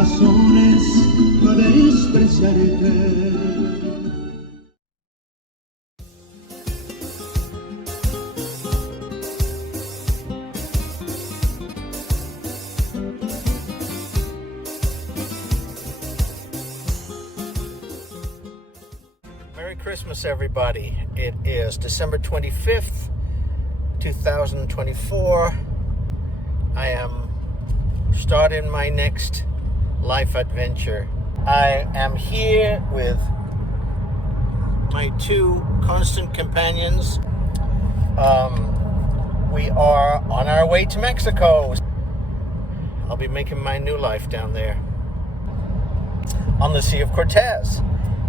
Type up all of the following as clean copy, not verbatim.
razones para despreciarte. Merry Christmas, everybody. It is December 25th, 2024. I am starting my next life adventure. I am here with my two constant companions. We are on our way to Mexico. I'll be making my new life down there on the Sea of Cortez.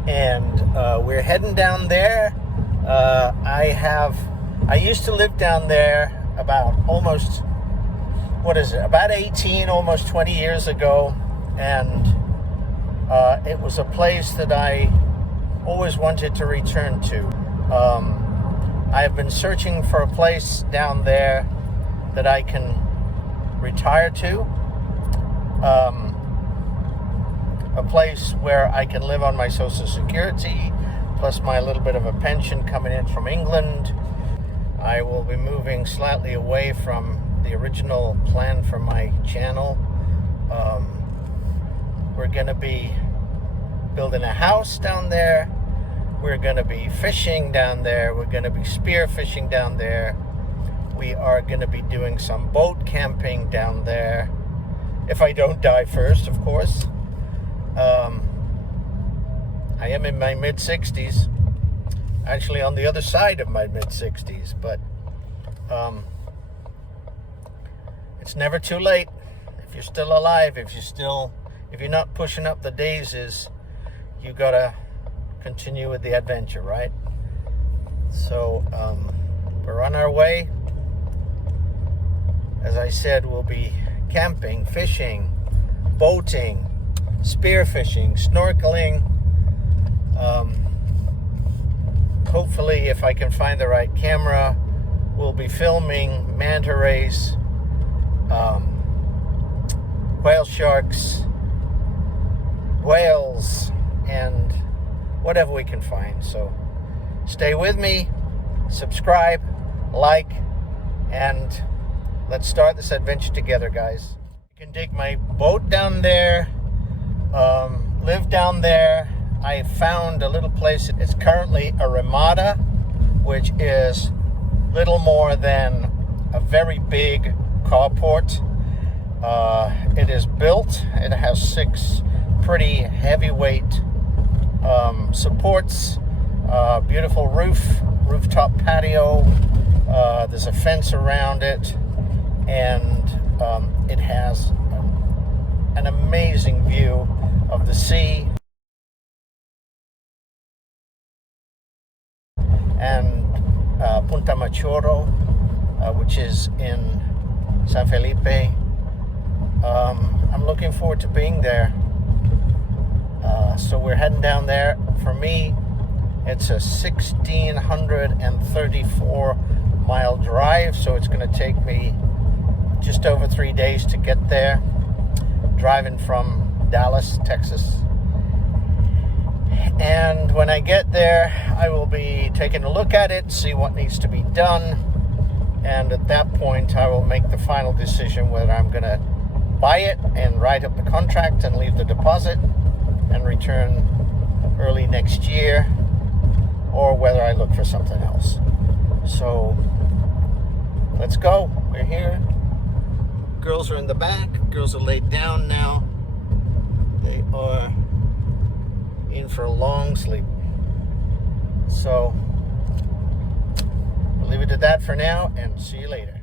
And we're heading down there. I used to live down there about about 18, almost 20 years ago. And it was a place that I always wanted to return to. I have been searching for a place down there that I can retire to. A place where I can live on my Social Security, plus my little bit of a pension coming in from England. I will be moving slightly away from the original plan for my channel. We're going to be building a house down there. We're going to be fishing down there. We're going to be spear fishing down there. We are going to be doing some boat camping down there. If I don't die first, of course. I am in my mid-60s, actually on the other side of my mid-60s, but it's never too late. If you're still alive, if you're not pushing up the daisies, you gotta continue with the adventure, right? So we're on our way. As I said, we'll be camping, fishing, boating, spearfishing, snorkeling. Hopefully, if I can find the right camera, we'll be filming manta rays, whale sharks, whales, and whatever we can find. So stay with me, subscribe, like, and let's start this adventure together, guys. You can dig my boat down there. Live down there. I found a little place. It's currently a ramada, which is little more than a very big carport. It is built. It has 6 pretty heavyweight supports. Beautiful rooftop patio. There's a fence around it, and it has an amazing view of the sea and Punta Machoro, which is in San Felipe. I'm looking forward to being there. So we're heading down there. For me, it's a 1,634 mile drive, so it's going to take me just over 3 days to get there, driving from Dallas, Texas. And when I get there, I will be taking a look at it, see what needs to be done, and at that point I will make the final decision whether I'm going to buy it and write up the contract and leave the deposit and return early next year, or whether I look for something else. So let's go. We're here. Girls are in the back. Girls are laid down now. They are in for a long sleep. So we'll leave it at that for now, and see you later.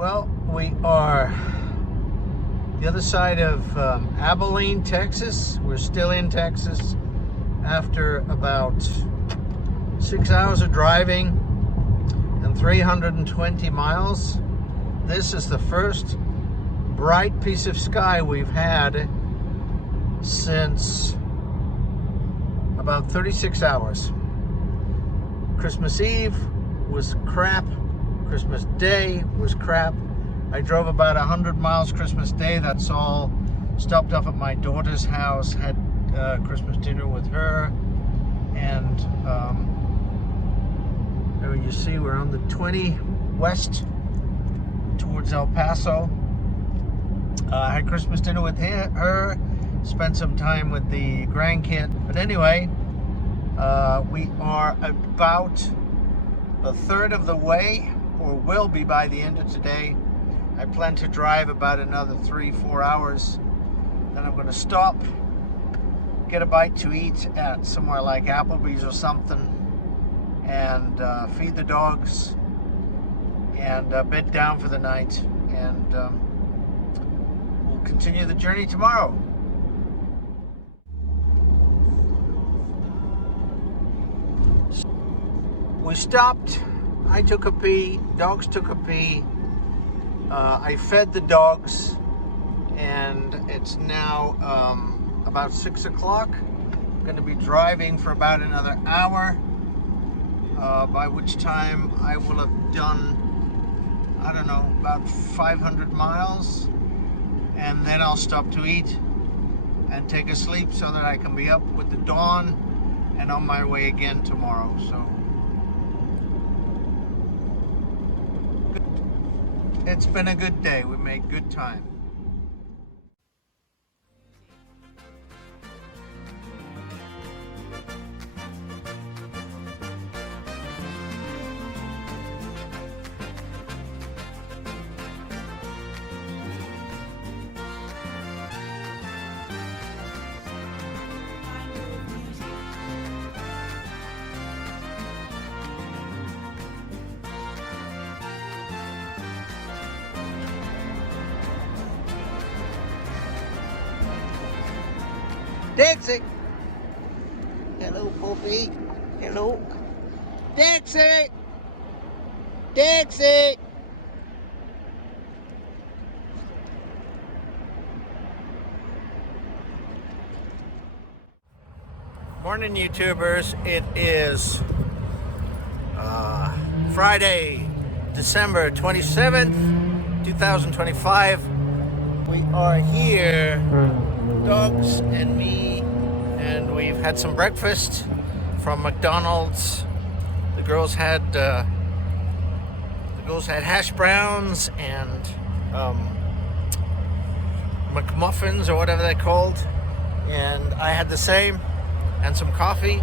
Well, we are the other side of Abilene, Texas. We're still in Texas after about 6 hours of driving and 320 miles. This is the first bright piece of sky we've had since about 36 hours. Christmas Eve was crap. Christmas Day was crap. I drove about 100 miles Christmas Day. That's all. Stopped off at my daughter's house, had Christmas dinner with her, and there you see we're on the 20 west towards El Paso. I had Christmas dinner with her, spent some time with the grandkid. But anyway, we are about a third of the way, or will be by the end of today. I plan to drive about another 3-4 hours. Then I'm going to stop, get a bite to eat at somewhere like Applebee's or something, and feed the dogs, and bed down for the night, and we'll continue the journey tomorrow. We stopped, I took a pee, dogs took a pee, I fed the dogs, and it's now about 6 o'clock. I'm going to be driving for about another hour, by which time I will have done, I don't know, about 500 miles, and then I'll stop to eat and take a sleep so that I can be up with the dawn and on my way again tomorrow. So it's been a good day. We made good time. Dixie! Hello, Poppy. Hello. Dixie! Dixie! Morning, YouTubers. It is Friday, December 27th, 2025. We are here, dogs and me, and we've had some breakfast from McDonald's. The girls had hash browns and McMuffins or whatever they're called, and I had the same, and some coffee.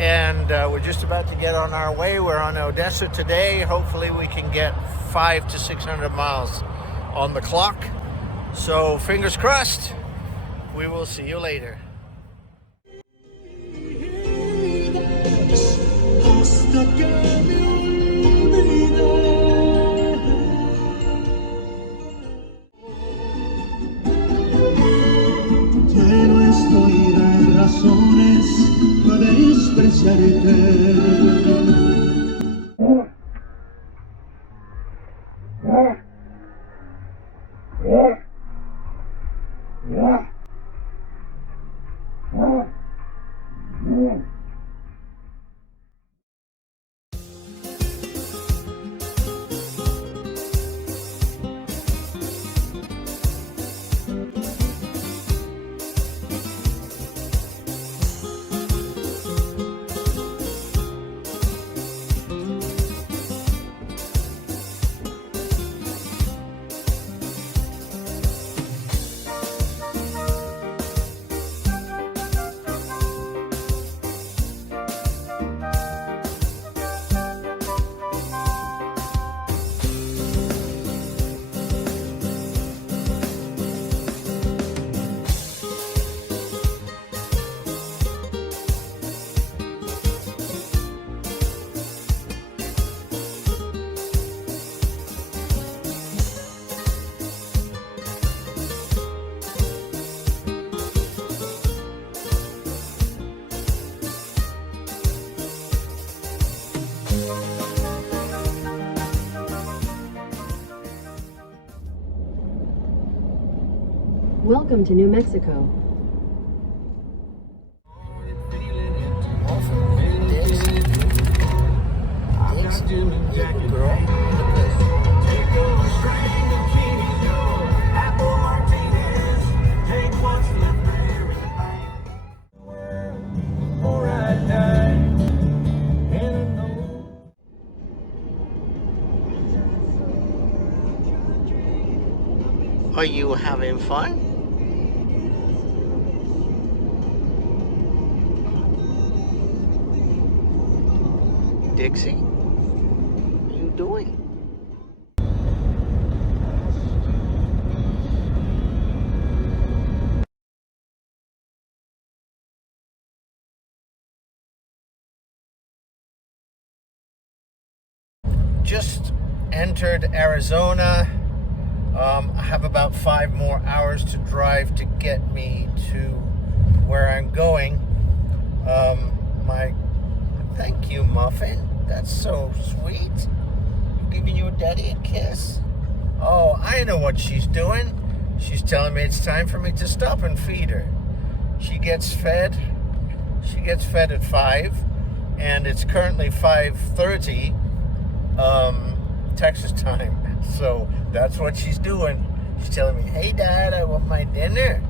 And we're just about to get on our way. We're on Odessa today. Hopefully we can get 500 to 600 miles on the clock. So fingers crossed. We will see you later. Hasta que me olvide. Ya no estoy de razones para despreciarte. Welcome to New Mexico. Muffin, Dixie. Dixie, you girl. Are you having fun? Dixie? What are you doing? Just entered Arizona. I have about 5 more hours to drive to get me to where I'm going. Thank you, Muffin. That's so sweet. Giving your daddy a kiss. Oh, I know what she's doing. She's telling me it's time for me to stop and feed her. She gets fed at 5, and it's currently 5:30 Texas time. So that's what she's doing. She's telling me, hey Dad, I want my dinner.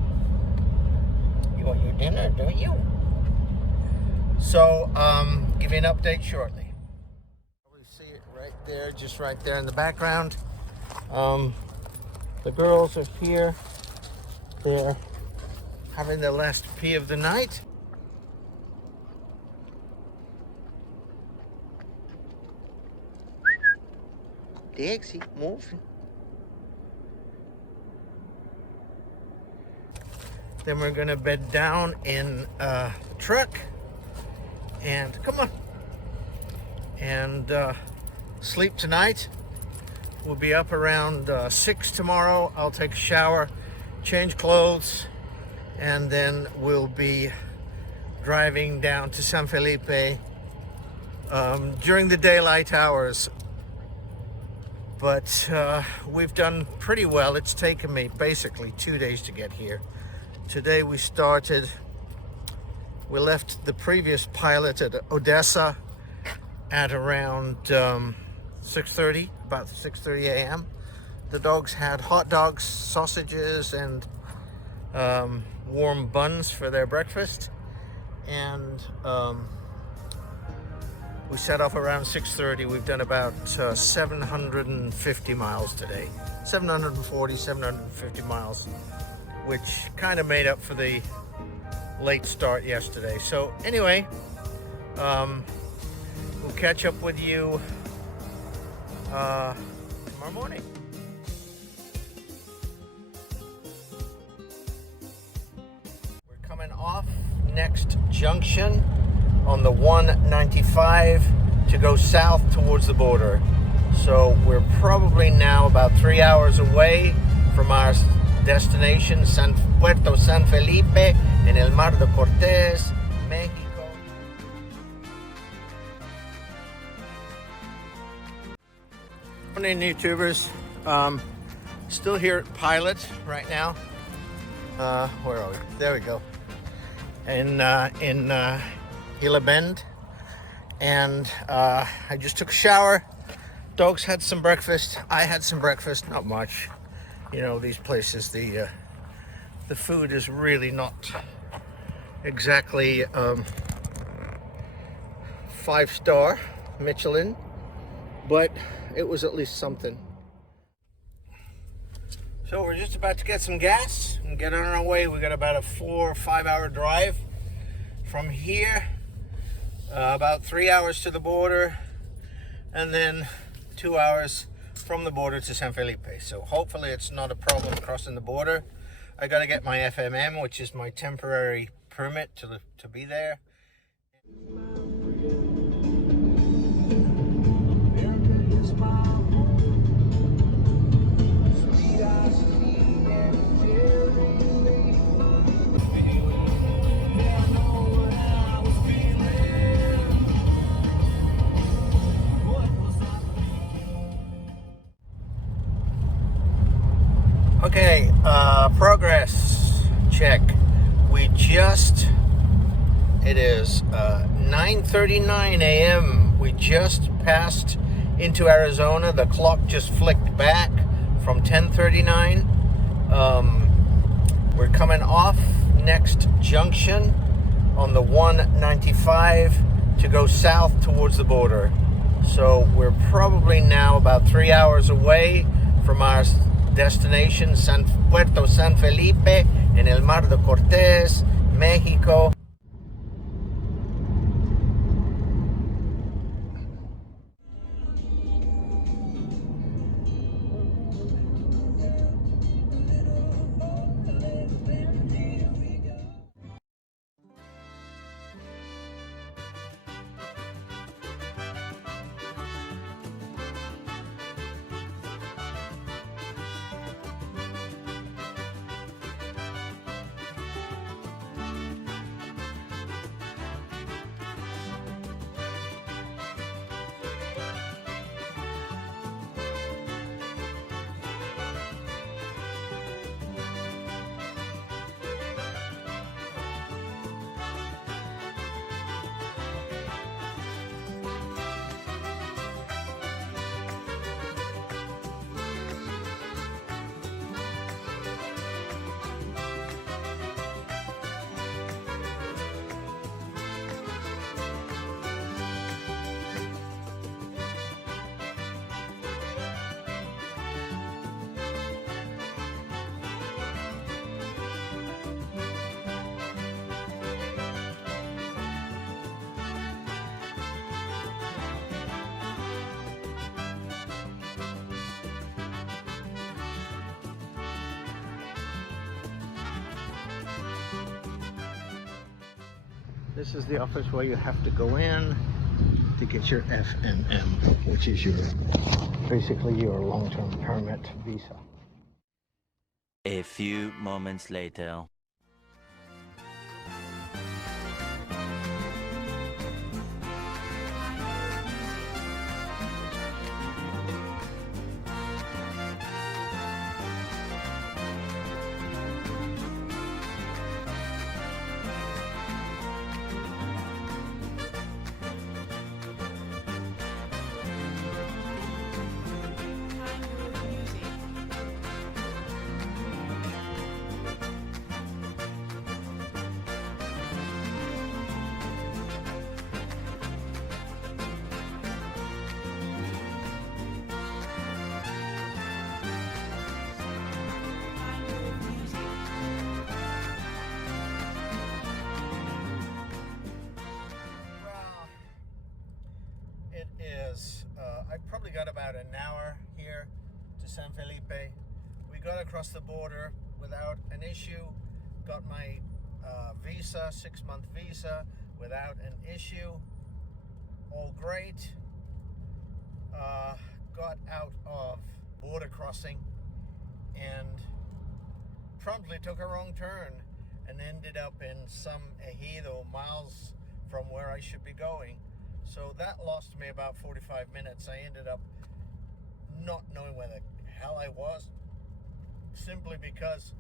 You want your dinner, don't you? So give you an update shortly. Probably see it right there, just right there in the background. The girls are here. They're having their last pee of the night. Dixie, moving. Then we're gonna bed down in a truck and come on and sleep tonight. We'll be up around 6 tomorrow. I'll take a shower, change clothes, and then we'll be driving down to San Felipe during the daylight hours. But we've done pretty well. It's taken me basically 2 days to get here. Today we left the previous pilot at Odessa at around 6:30, about 6:30 a.m. The dogs had hot dogs, sausages, and warm buns for their breakfast. And we set off around 6:30. We've done about 750 miles today. 740, 750 miles, which kind of made up for the late start yesterday. So anyway, we'll catch up with you tomorrow morning. We're coming off next junction on the 195 to go south towards the border. So we're probably now about 3 hours away from our destination, Puerto San Felipe, en el Mar de Cortez, Mexico. Morning, YouTubers. Still here at Pilot right now. Where are we? There we go. In Gila Bend, and I just took a shower. Dogs had some breakfast. I had some breakfast, not much. You know, these places, the food is really not exactly 5-star Michelin, but it was at least something. So we're just about to get some gas and get on our way. We got about a 4 or 5 hour drive from here. About 3 hours to the border, and then 2 hours from the border to San Felipe. So hopefully it's not a problem crossing the border. I got to get my FMM, which is my temporary permit to be there. Okay, progress check. It is 9:39 a.m. We just passed into Arizona. The clock just flicked back from 10:39. We're coming off next junction on the 195 to go south towards the border. So we're probably now about 3 hours away from our destination, Puerto San Felipe, en el Mar de Cortez, Mexico. This is the office where you have to go in to get your FNM, which is basically your long-term permit visa. A few moments later. I probably got about an hour here to San Felipe. We got across the border without an issue. Got my visa, 6-month visa, without an issue. All great. Got out of border crossing and promptly took a wrong turn and ended up in some ejido miles from where I should be going. So that lost me about 45 minutes. I ended up not knowing where the hell I was, simply because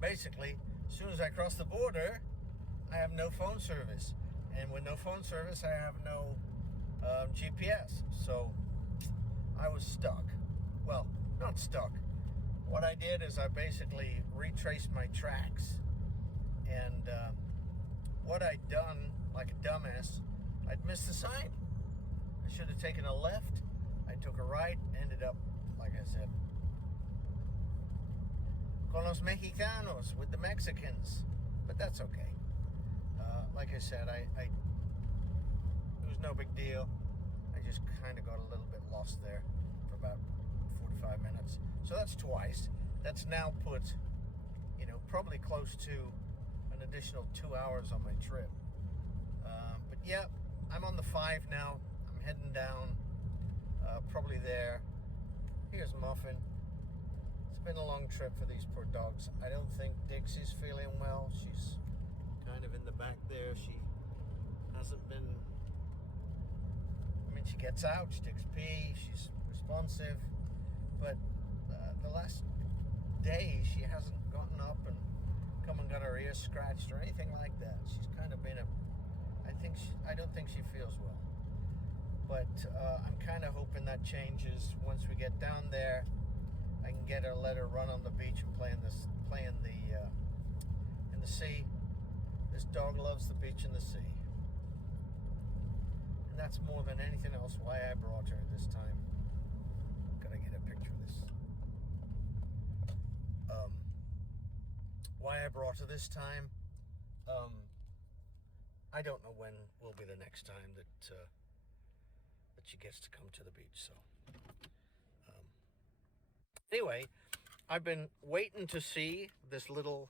basically as soon as I cross the border, I have no phone service. And with no phone service, I have no GPS. So I was stuck. Well, not stuck. What I did is I basically retraced my tracks. And what I'd done, like a dumbass, I'd missed the sign. I should have taken a left. I took a right, ended up, like I said, con los mexicanos, with the Mexicans. But that's okay. Like I said, it was no big deal. I just kind of got a little bit lost there for about 45 minutes. So that's twice. That's now put, probably close to an additional 2 hours on my trip. But yeah, I'm on the 5 now. I'm heading down, probably there. Here's Muffin. It's been a long trip for these poor dogs. I don't think Dixie's feeling well. She's kind of in the back there. She hasn't been, she gets out, she takes a pee, she's responsive. But the last day, she hasn't gotten up and come and got her ears scratched or anything like that. She's kind of been I don't think she feels well. But I'm kind of hoping that changes once we get down there. I can get her, let her run on the beach and play in the sea. This dog loves the beach and the sea. And that's more than anything else why I brought her this time. Gotta get a picture of this. Why I brought her this time, I don't know when will be the next time that she gets to come to the beach. So anyway, I've been waiting to see this little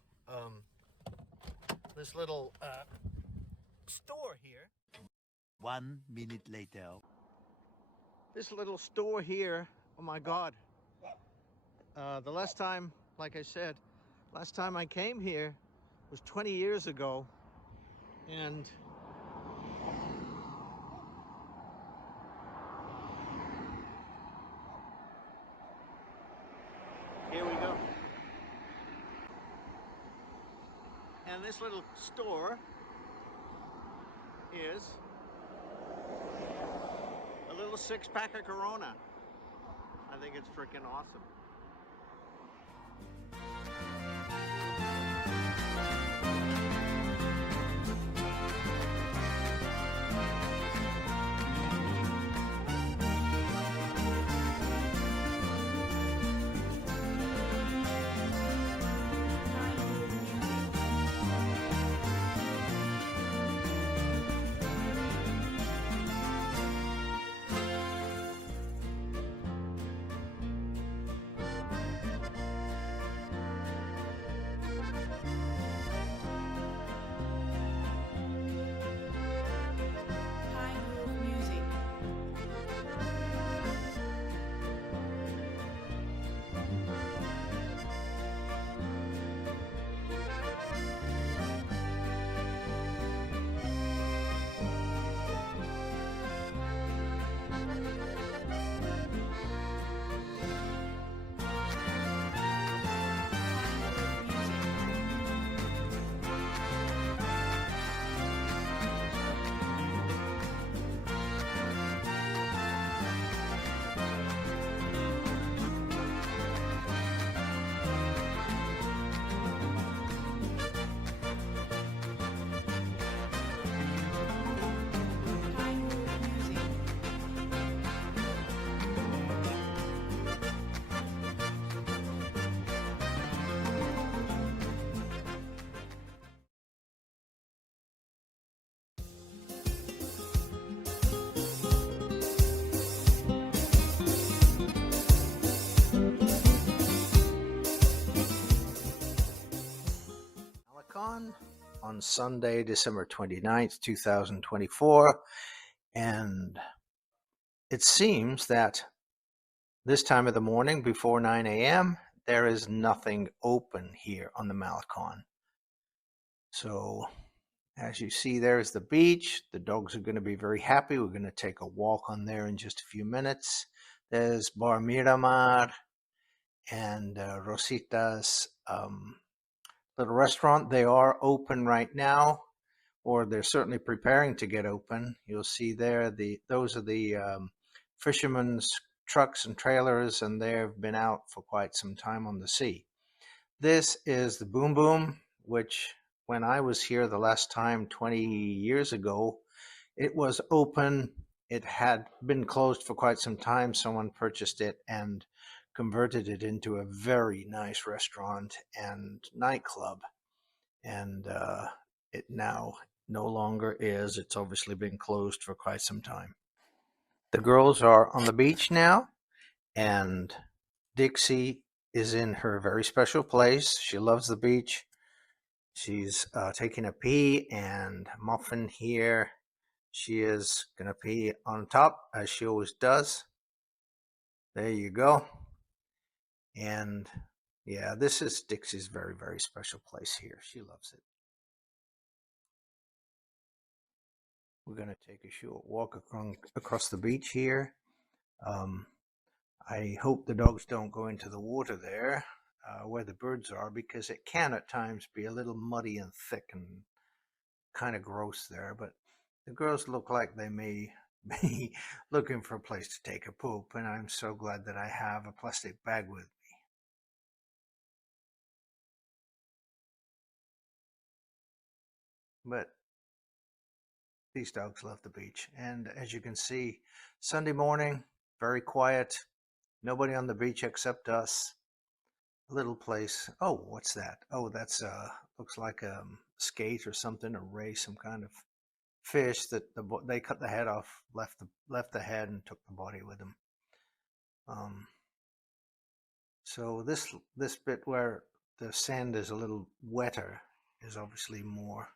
store here. 1 minute later. This little store here, oh my God. The last time, like I said, last time I came here was 20 years ago. And here we go. And this little store is a little 6-pack of Corona. I think it's freaking awesome. On Sunday, December 29th, 2024, and it seems that this time of the morning before 9 a.m. there is nothing open here on the Malecon. So as you see, there's the beach. The dogs are going to be very happy. We're going to take a walk on there in just a few minutes. There's Bar Miramar and Rosita's little restaurant. They are open right now, or they're certainly preparing to get open. You'll see there, those are the fishermen's trucks and trailers, and they've been out for quite some time on the sea. This is the Boom Boom, which when I was here the last time 20 years ago, it was open. It had been closed for quite some time. Someone purchased it and converted it into a very nice restaurant and nightclub. And it now no longer is. It's obviously been closed for quite some time. The girls are on the beach now, and Dixie is in her very special place. She loves the beach. She's taking a pee, and Muffin here, she is going to pee on top, as she always does. There you go. And yeah, this is Dixie's very, very special place here. She loves it. We're going to take a short walk across the beach here. I hope the dogs don't go into the water there. where the birds are, because it can at times be a little muddy and thick and kind of gross there. But the girls look like they may be looking for a place to take a poop, and I'm so glad that I have a plastic bag with me. But these dogs love the beach, and as you can see, Sunday morning, very quiet, nobody on the beach except us. Little place. Oh, what's that? Oh, that's looks like a skate or something, a ray, some kind of fish that they cut the head off, left the head, and took the body with them. So this bit where the sand is a little wetter is obviously more.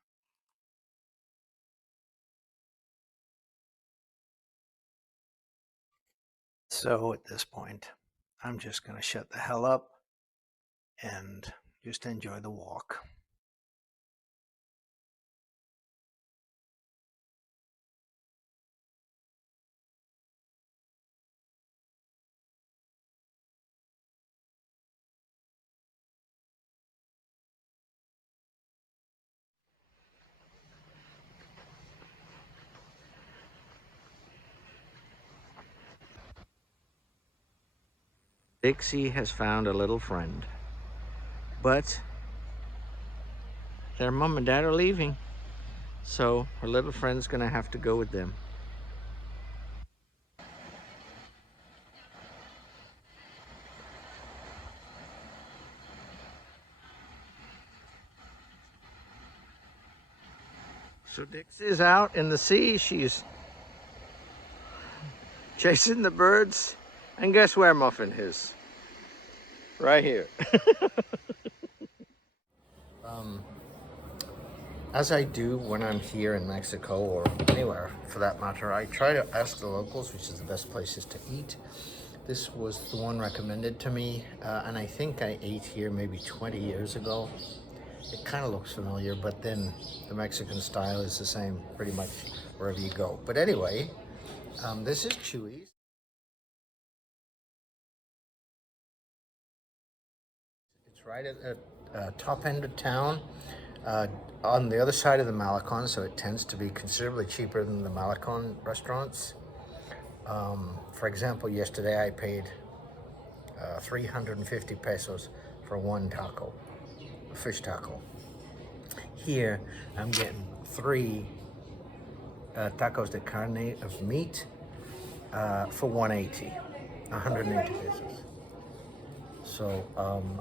So at this point, I'm just gonna shut the hell up and just enjoy the walk. Dixie has found a little friend, but their mom and dad are leaving, so her little friend's gonna have to go with them. So Dixie's out in the sea. She's chasing the birds, and guess where Muffin is? Right here. As I do when I'm here in Mexico, or anywhere for that matter, I try to ask the locals which is the best places to eat. This was the one recommended to me, and I think I ate here maybe 20 years ago. It kind of looks familiar, but then the Mexican style is the same pretty much wherever you go. But anyway, this is Chewy's. It's right at the top end of town, on the other side of the Malecon, so it tends to be considerably cheaper than the Malecon restaurants. For example, yesterday I paid 350 pesos for one taco, a fish taco. Here, I'm getting 3 tacos de carne of meat for 180 pesos. So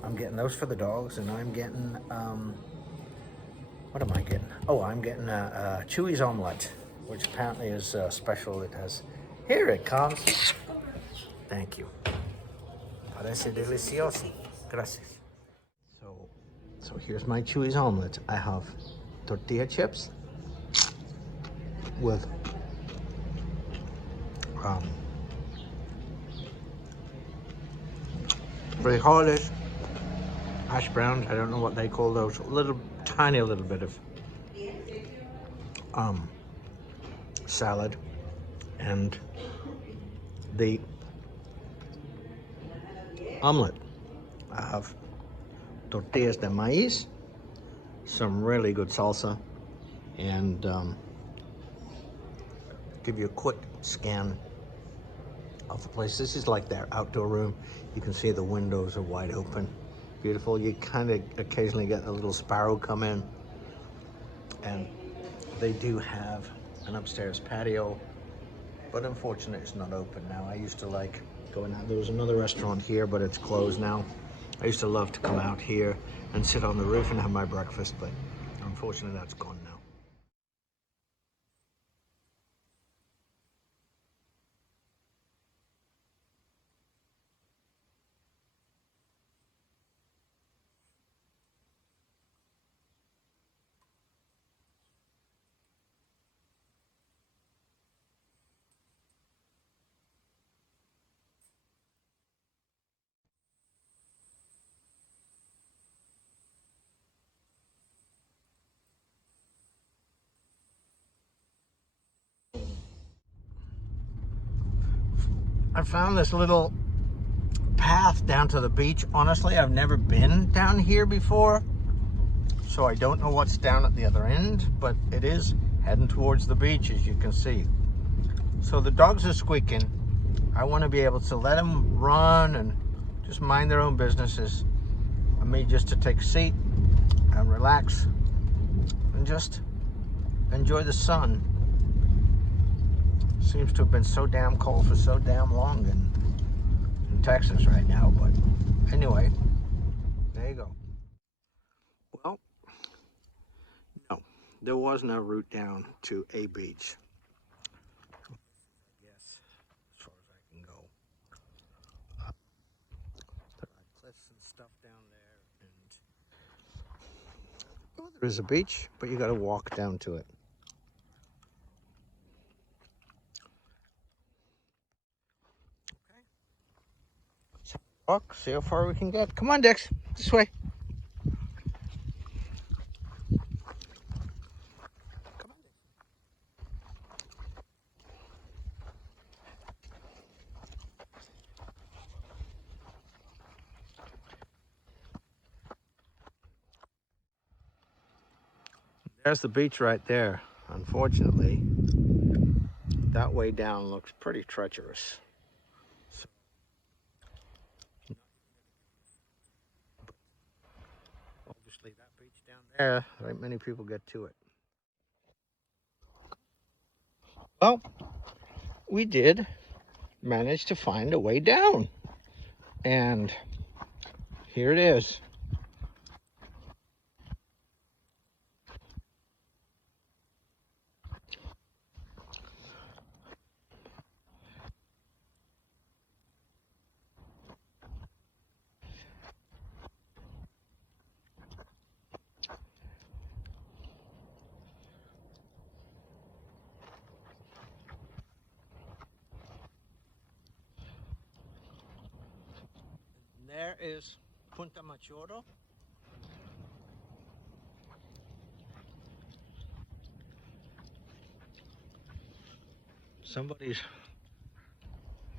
I'm getting those for the dogs, and I'm getting, what am I getting? Oh, I'm getting a Chewy's omelet, which apparently is special. It has, here it comes. Thank you. Parece delicioso. Gracias. So here's my Chewy's omelet. I have tortilla chips with frijoles, hash browns. I don't know what they call those. Tiny little bit of salad, and the omelet. I have tortillas de maíz, some really good salsa, and give you a quick scan of the place. This is like their outdoor room. You can see the windows are wide open. Beautiful. You kind of occasionally get a little sparrow come in, and they do have an upstairs patio, but unfortunately it's not open now. I used to like going out. There was another restaurant here, but it's closed now. I used to love to come out here and sit on the roof and have my breakfast, but unfortunately that's gone now. I found this little path down to the beach. Honestly, I've never been down here before, so I don't know what's down at the other end, but it is heading towards the beach, as you can see. So the dogs are squeaking. I want to be able to let them run and just mind their own businesses, and me just to take a seat and relax and just enjoy the sun. Seems to have been so damn cold for so damn long in Texas right now, but anyway, there you go. Well, no, there was no route down to a beach. Yes, as far as I can go. There are cliffs and stuff down there, and oh, there is a beach, but you got to walk down to it. Okay. So walk, see how far we can get. Come on, Dix, this way. Come on, Dix. There's the beach right there. Unfortunately, that way down looks pretty treacherous. So, obviously that beach down there, right, many people get to it. Well, we did manage to find a way down, and here it is. There is Punta Machoro. Somebody's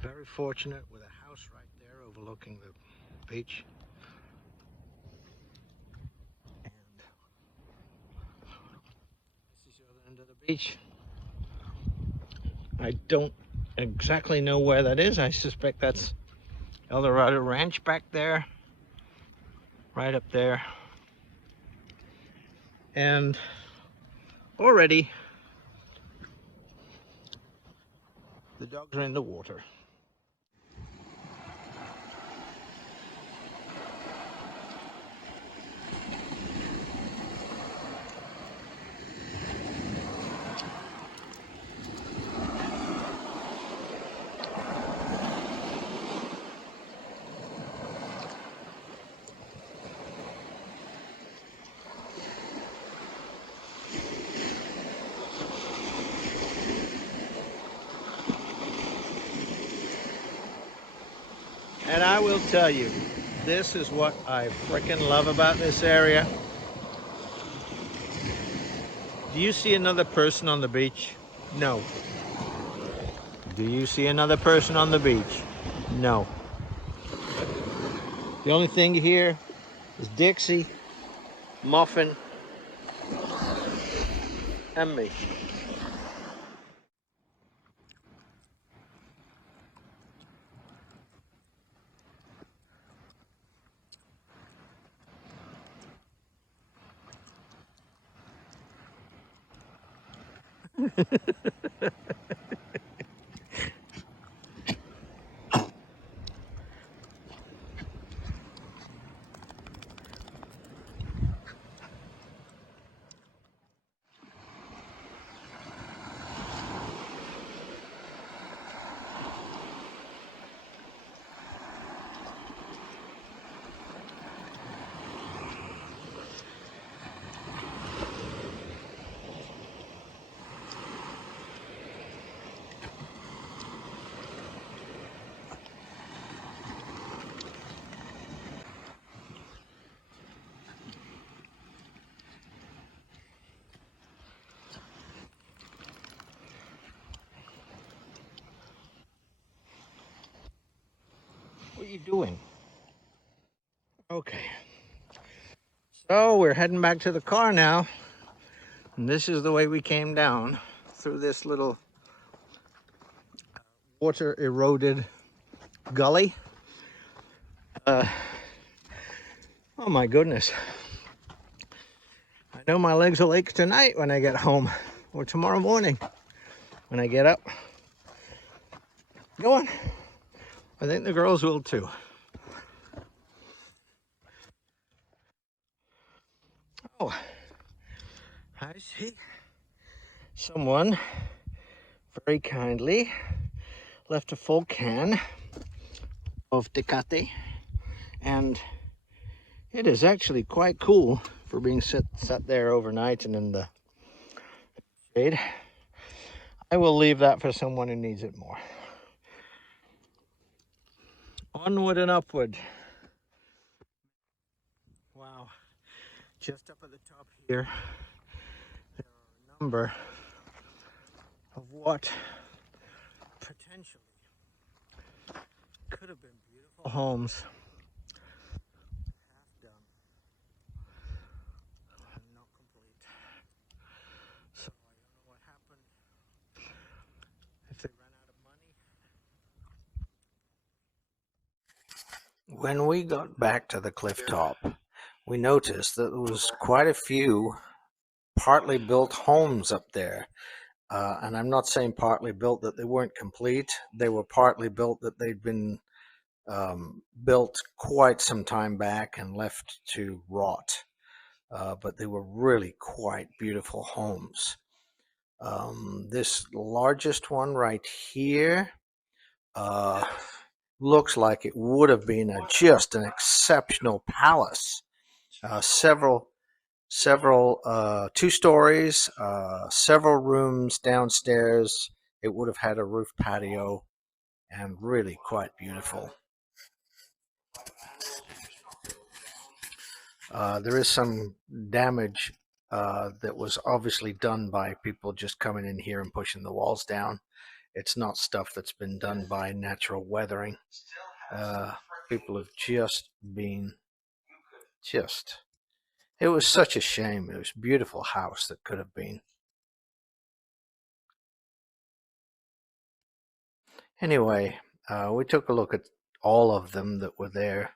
very fortunate with a house right there overlooking the beach. And this is the other end of the beach. I don't exactly know where that is. I suspect that's El Dorado Ranch back there, right up there. And already the dogs are in the water. And I will tell you, this is what I freaking love about this area. Do you see another person on the beach? No. Do you see another person on the beach? No. The only thing here is Dixie, Muffin, and me. you doing? Okay. So we're heading back to the car now. And this is the way we came down through this little water eroded gully. Oh my goodness. I know my legs will ache tonight when I get home, or tomorrow morning when I get up. Go on. I think the girls will too. Oh, I see. Someone very kindly left a full can of Tecate, and it is actually quite cool for being sat there overnight and in the shade. I will leave that for someone who needs it more. Onward and upward. Wow. Just up at the top here, there are a number of what potentially could have been beautiful homes, half done and not complete. So I don't know what happened. If they ran out of money. When we got back to the cliff top, we noticed that there was quite a few partly built homes up there. And I'm not saying partly built that they weren't complete. They were partly built that they'd been built quite some time back and left to rot. But they were really quite beautiful homes. This largest one right here looks like it would have been just an exceptional palace. Several 2 stories, several rooms downstairs. It would have had a roof patio and really quite beautiful. There is some damage that was obviously done by people just coming in here and pushing the walls down. It's not stuff that's been done by natural weathering. People have just been it was such a shame. It was a beautiful house that could have been. Anyway, we took a look at all of them that were there.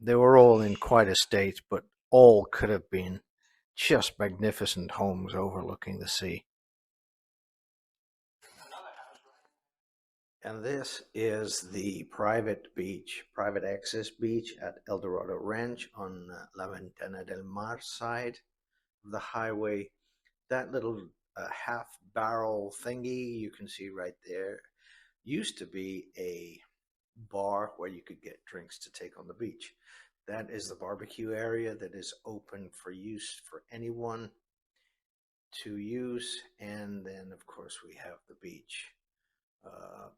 They were all in quite a state, but all could have been just magnificent homes overlooking the sea. And this is the private access beach at El Dorado Ranch on La Ventana del Mar side of the highway. That little half barrel thingy you can see right there used to be a bar where you could get drinks to take on the beach. That is the barbecue area that is open for use for anyone to use. And then of course we have the beach.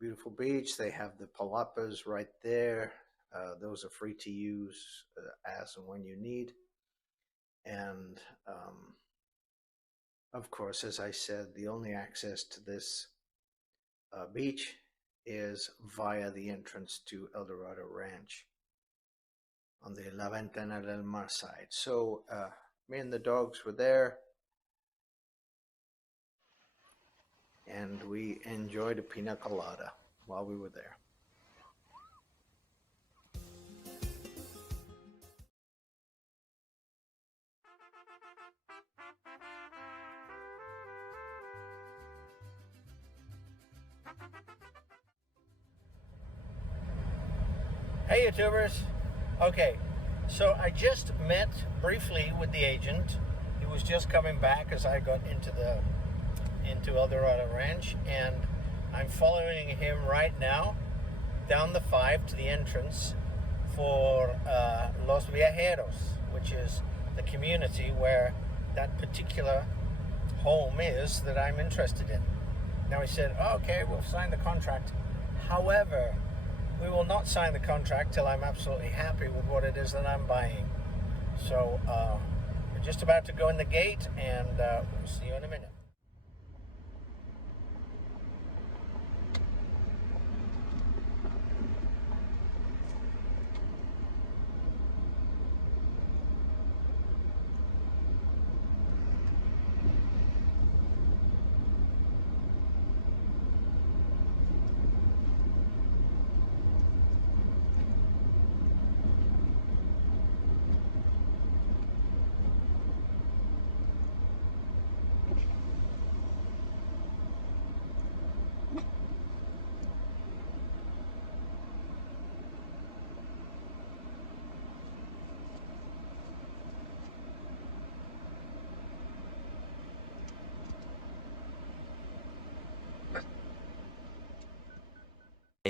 Beautiful beach. They have the palapas right there. Those are free to use as and when you need. And of course, as I said, the only access to this beach is via the entrance to El Dorado Ranch on the La Ventana del Mar side. So me and the dogs were there, and we enjoyed a pina colada while we were there. Hey YouTubers. Okay, so I just met briefly with the agent. He was just coming back as I got into El Dorado Ranch, and I'm following him right now down the 5 to the entrance for Los Viajeros, which is the community where that particular home is that I'm interested in. Now he said, oh, okay, we'll sign the contract. However, we will not sign the contract till I'm absolutely happy with what it is that I'm buying. So we're just about to go in the gate, and we'll see you in a minute.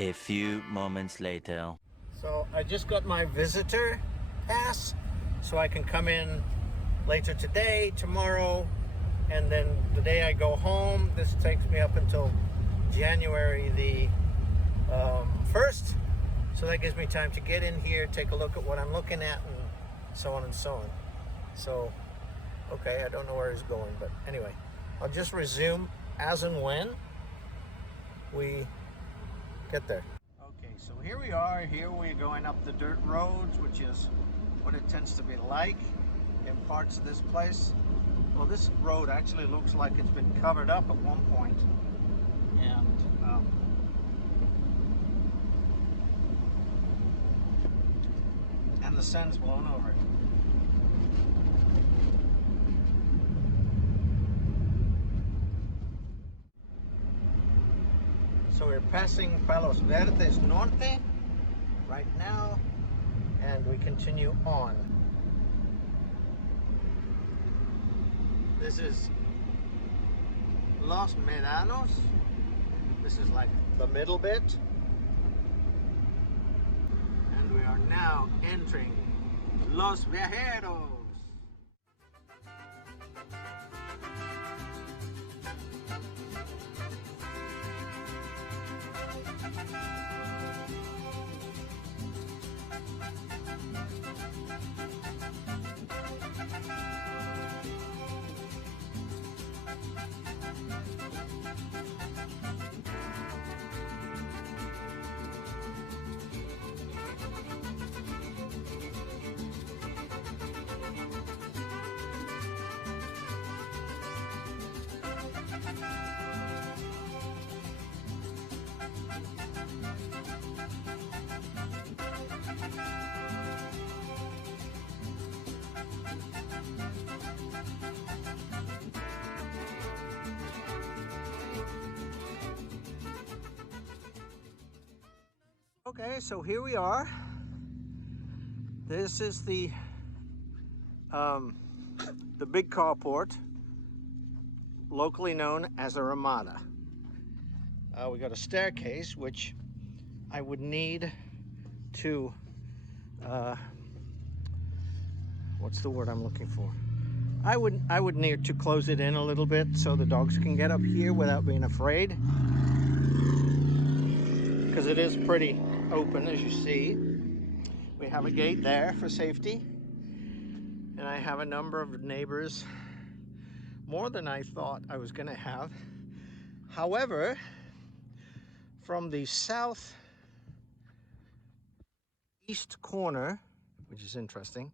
A few moments later. So I just got my visitor pass, so I can come in later today, tomorrow, and then the day I go home. This takes me up until January the 1st, so that gives me time to get in here, take a look at what I'm looking at, and so on and so on. So, okay, I don't know where he's going, but anyway, I'll just resume as and when we get there. Okay, so here we are. Here we're going up the dirt roads, which is what it tends to be like in parts of this place. Well, this road actually looks like it's been covered up at one point, and the sun's blown over it. So we're passing Palos Verdes Norte right now, and we continue on. This is Los Meranos. This is like the middle bit. And we are now entering Los Viajeros. Okay, so here we are. This is the big carport, locally known as a ramada. We got a staircase, which I would need to, what's the word I'm looking for? I would need to close it in a little bit so the dogs can get up here without being afraid, because it is pretty open, as you see. We have a gate there for safety, and I have a number of neighbors, more than I thought I was going to have. However, from the southeast corner, which is interesting,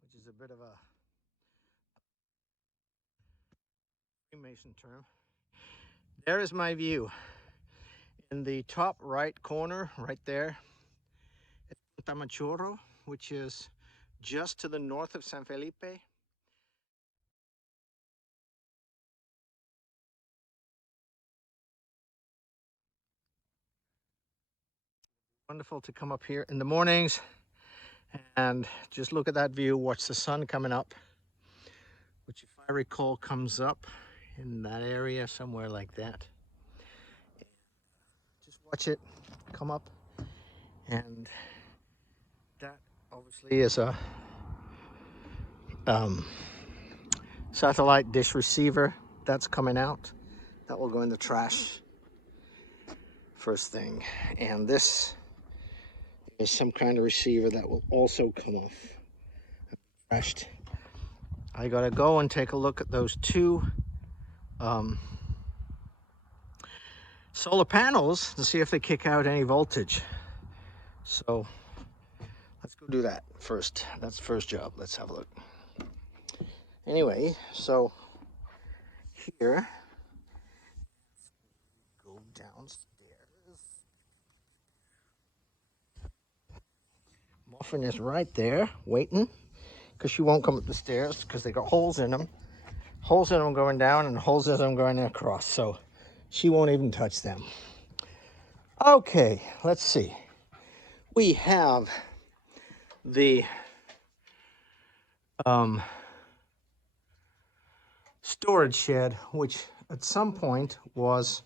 which is a bit of a Freemason term, there is my view. In the top right corner, right there, is Tamachoro, which is just to the north of San Felipe. Wonderful to come up here in the mornings and just look at that view, watch the sun coming up, which, if I recall, comes up in that area somewhere like that. Just watch it come up, and that obviously is a satellite dish receiver that's coming out. That will go in the trash first thing, and this is some kind of receiver that will also come off. Trashed. I gotta go and take a look at those two solar panels to see if they kick out any voltage. So let's go do that first. That's the first job. Let's have a look. Anyway, so here, go downstairs. Muffin is right there waiting, because she won't come up the stairs because they got holes in them. Holes in them going down and holes in them going across, so she won't even touch them. Okay, let's see. We have the storage shed, which at some point was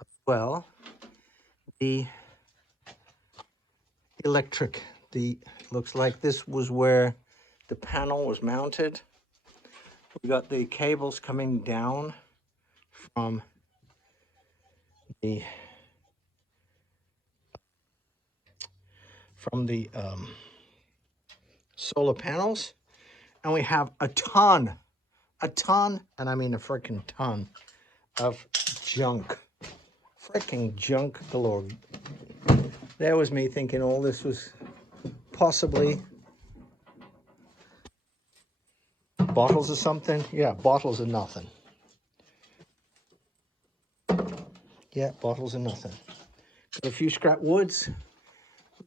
a well. the electric. Looks like this was where the panel was mounted. We got the cables coming down from the solar panels, and we have a ton, and I mean a freaking ton of junk, freaking junk galore. There was me thinking all this was possibly bottles or something. Yeah, bottles of nothing. Yeah, bottles of nothing. Got a few scrap woods.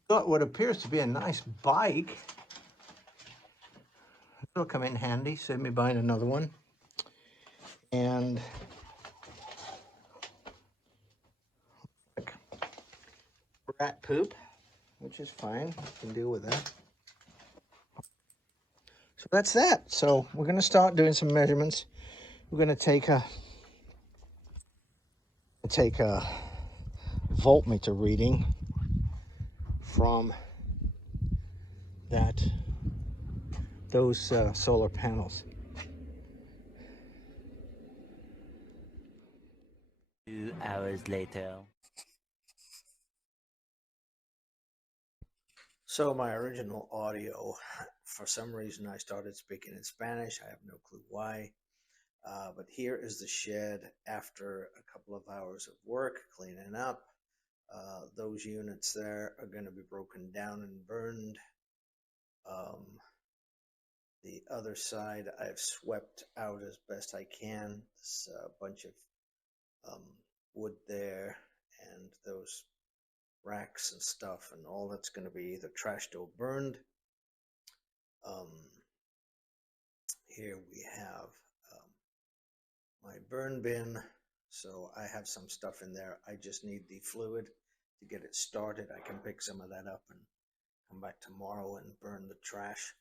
Got what appears to be a nice bike. It'll come in handy, save me buying another one. And rat poop, which is fine. Can deal with that. So that's that. So we're going to start doing some measurements. We're going to take a voltmeter reading from those solar panels. 2 hours later. So my original audio, for some reason I started speaking in Spanish. I have no clue why. But here is the shed after a couple of hours of work cleaning up. Those units there are going to be broken down and burned. The other side I've swept out as best I can. There's a bunch of wood there and those racks and stuff, and all that's going to be either trashed or burned. Here we have my burn bin, so I have some stuff in there. I just need the fluid to get it started. I can pick some of that up and come back tomorrow and burn the trash.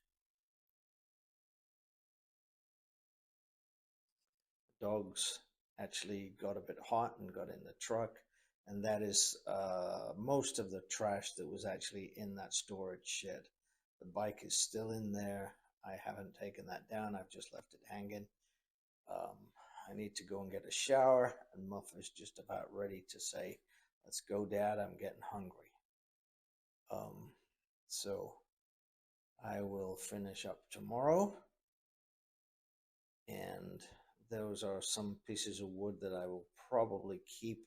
The dogs actually got a bit hot and got in the truck, and that is most of the trash that was actually in that storage shed. The bike is still in there. I haven't taken that down. I've just left it hanging. I need to go and get a shower, and Muffin is just about ready to say, "Let's go, Dad, I'm getting hungry." So I will finish up tomorrow, and those are some pieces of wood that I will probably keep.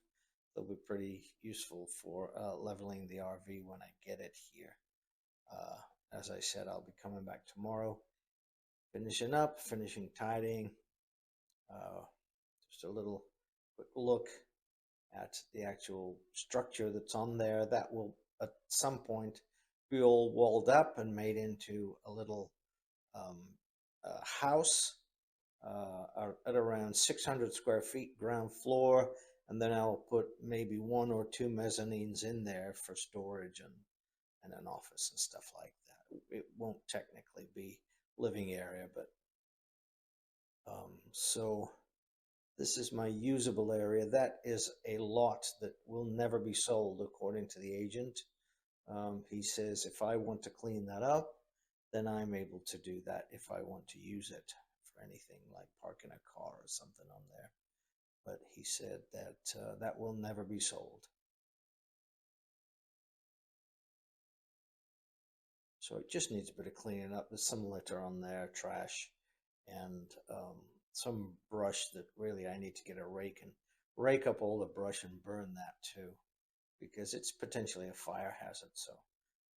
They'll be pretty useful for leveling the RV when I get it here. As I said, I'll be coming back tomorrow, finishing tidying. Just a little quick look at the actual structure that's on there. That will at some point be all walled up and made into a little house at around 600 square feet ground floor, and then I'll put maybe 1 or 2 mezzanines in there for storage and an office and stuff like that. It won't technically be living area, but so this is my usable area. That is a lot that will never be sold, according to the agent. He says if I want to clean that up, then I'm able to do that if I want to use it for anything like parking a car or something on there. But he said that that will never be sold. So it just needs a bit of cleaning up. There's some litter on there, trash, and some brush that really I need to get a rake and rake up all the brush and burn that too, because it's potentially a fire hazard. So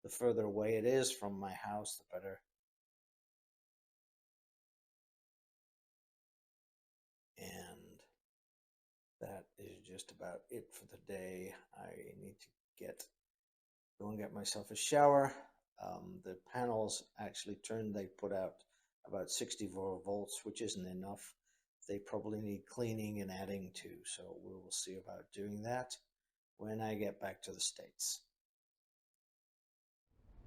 the further away it is from my house, the better. And that is just about it for the day. I need to go and get myself a shower. The panels actually they put out about 64 volts, which isn't enough. They probably need cleaning and adding to, so we will see about doing that when I get back to the States.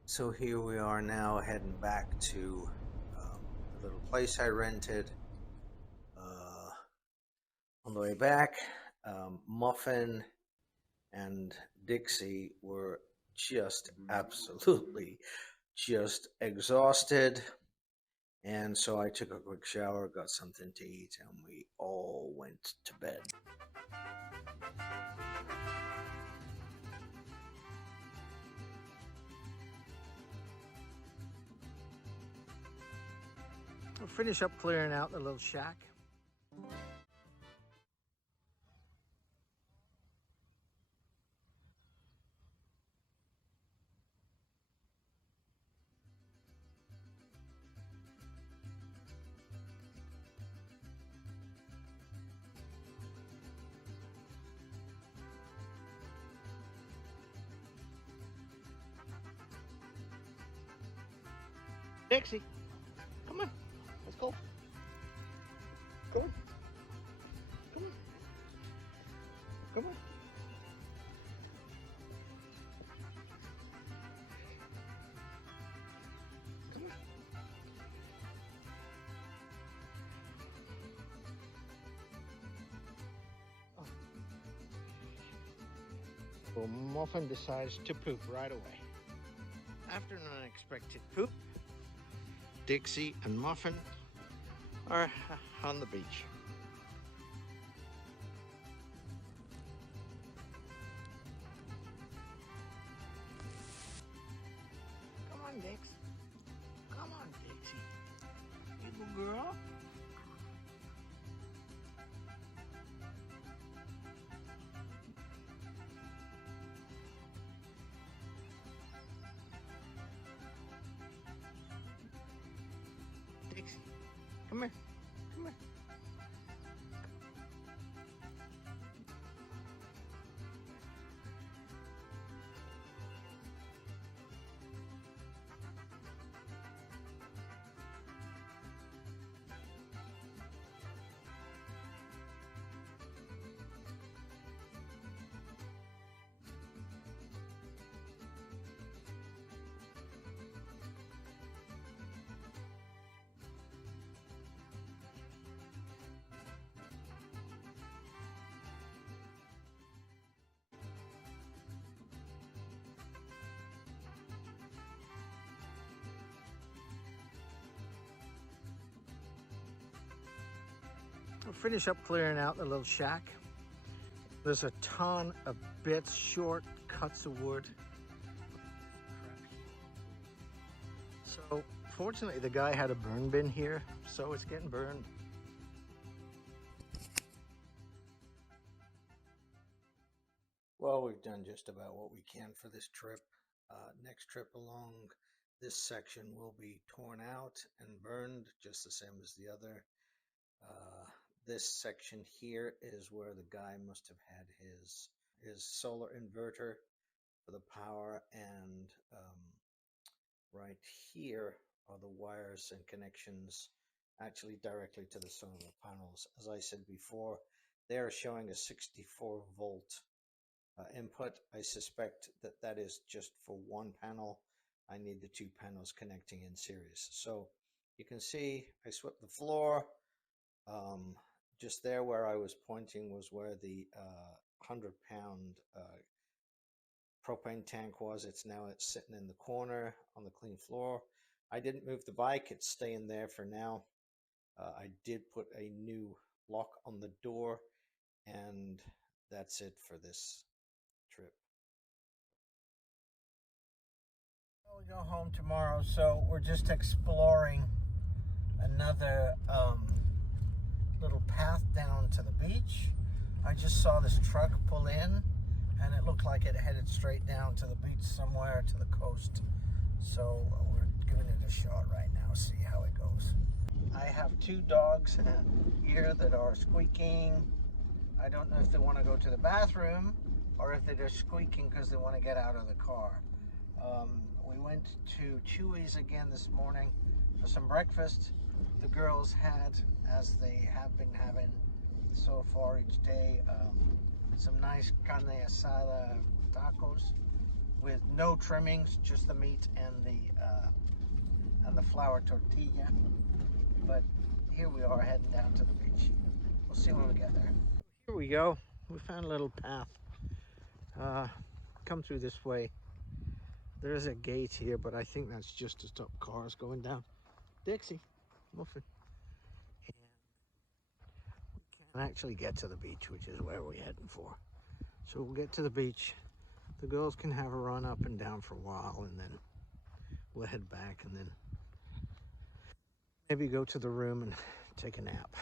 So here we are now heading back to the little place I rented. On the way back, Muffin and Dixie were just absolutely just exhausted. And so I took a quick shower, got something to eat, and we all went to bed. We'll finish up clearing out the little shack. Dixie, come on, let's go. Come on. Come on. Come on. Come on. Oh. Well, Muffin decides to poop right away. After an unexpected poop, Dixie and Muffin are on the beach. Come on, Dix. Come on, Dixie. You good girl. Dixie, come here. Come here. We'll finish up clearing out the little shack. There's a ton of bits, short cuts of wood. So fortunately the guy had a burn bin here, so it's getting burned. Well, we've done just about what we can for this trip. Next trip along this section will be torn out and burned just the same as the other. This section here is where the guy must have had his solar inverter for the power, and right here are the wires and connections actually directly to the solar panels. As I said before, they are showing a 64 volt input. I suspect that that is just for one panel. I need the two panels connecting in series. So you can see I swept the floor. Just there where I was pointing was where the 100-pound propane tank was. It's sitting in the corner on the clean floor. I didn't move the bike. It's staying there for now. I did put a new lock on the door, and that's it for this trip. We go home tomorrow, so we're just exploring another little path down to the beach. I just saw this truck pull in, and it looked like it headed straight down to the beach somewhere to the coast. So we're giving it a shot right now, see how it goes. I have two dogs here that are squeaking. I don't know if they want to go to the bathroom or if they're just squeaking because they want to get out of the car. We went to Chewy's again this morning for some breakfast. The girls had, as they have been having so far each day, some nice carne asada tacos with no trimmings, just the meat and the flour tortilla. But here we are heading down to the beach. We'll see when we get there. Here we go. We found a little path come through this way. There is a gate here, but I think that's just to stop cars going down. Dixie, Muffin. And we can actually get to the beach, which is where we're heading for. So we'll get to the beach. The girls can have a run up and down for a while, and then we'll head back and then maybe go to the room and take a nap.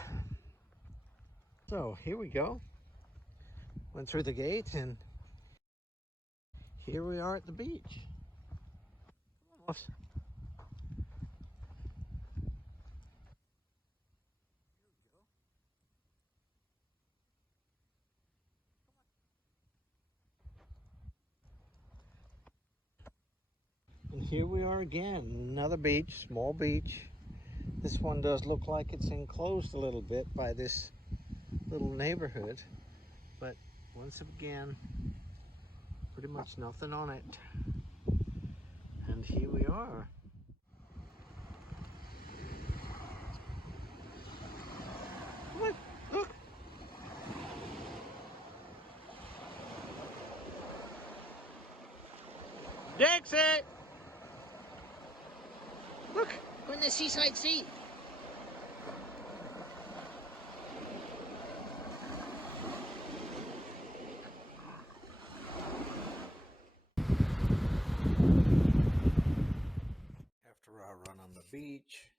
So here we go. Went through the gate and here we are at the beach. Almost. And here we are again, another beach, small beach. This one does look like it's enclosed a little bit by this little neighborhood, but once again, pretty much nothing on it. And here we are. Look, look. Dixie! Look, we're in the seaside sea. After our run on the beach,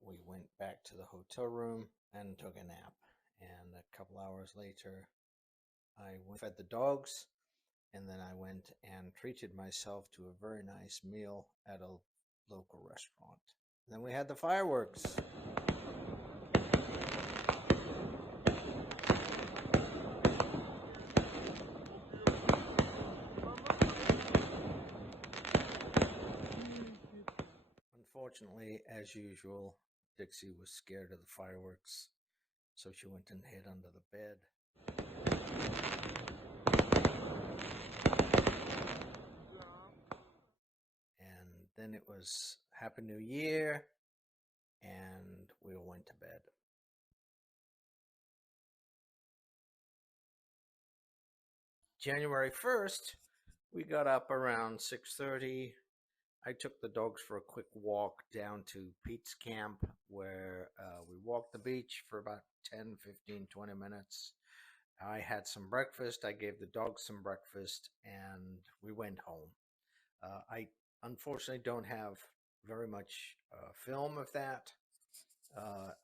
we went back to the hotel room and took a nap. And a couple hours later, I fed the dogs, and then I went and treated myself to a very nice meal at a local restaurant. And then we had the fireworks. Unfortunately, as usual, Dixie was scared of the fireworks, so she went and hid under the bed. And then it was Happy New Year, and we all went to bed. January 1st, we got up around 6:30. I took the dogs for a quick walk down to Pete's camp, where we walked the beach for about 10, 15, 20 minutes. I had some breakfast. I gave the dogs some breakfast, and we went home. I unfortunately don't have very much film of that.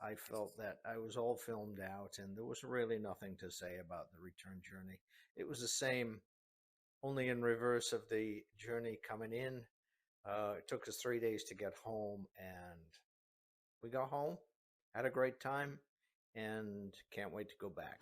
I felt that I was all filmed out, and there was really nothing to say about the return journey. It was the same, only in reverse of the journey coming in. It took us 3 days to get home, and we got home, had a great time, and can't wait to go back.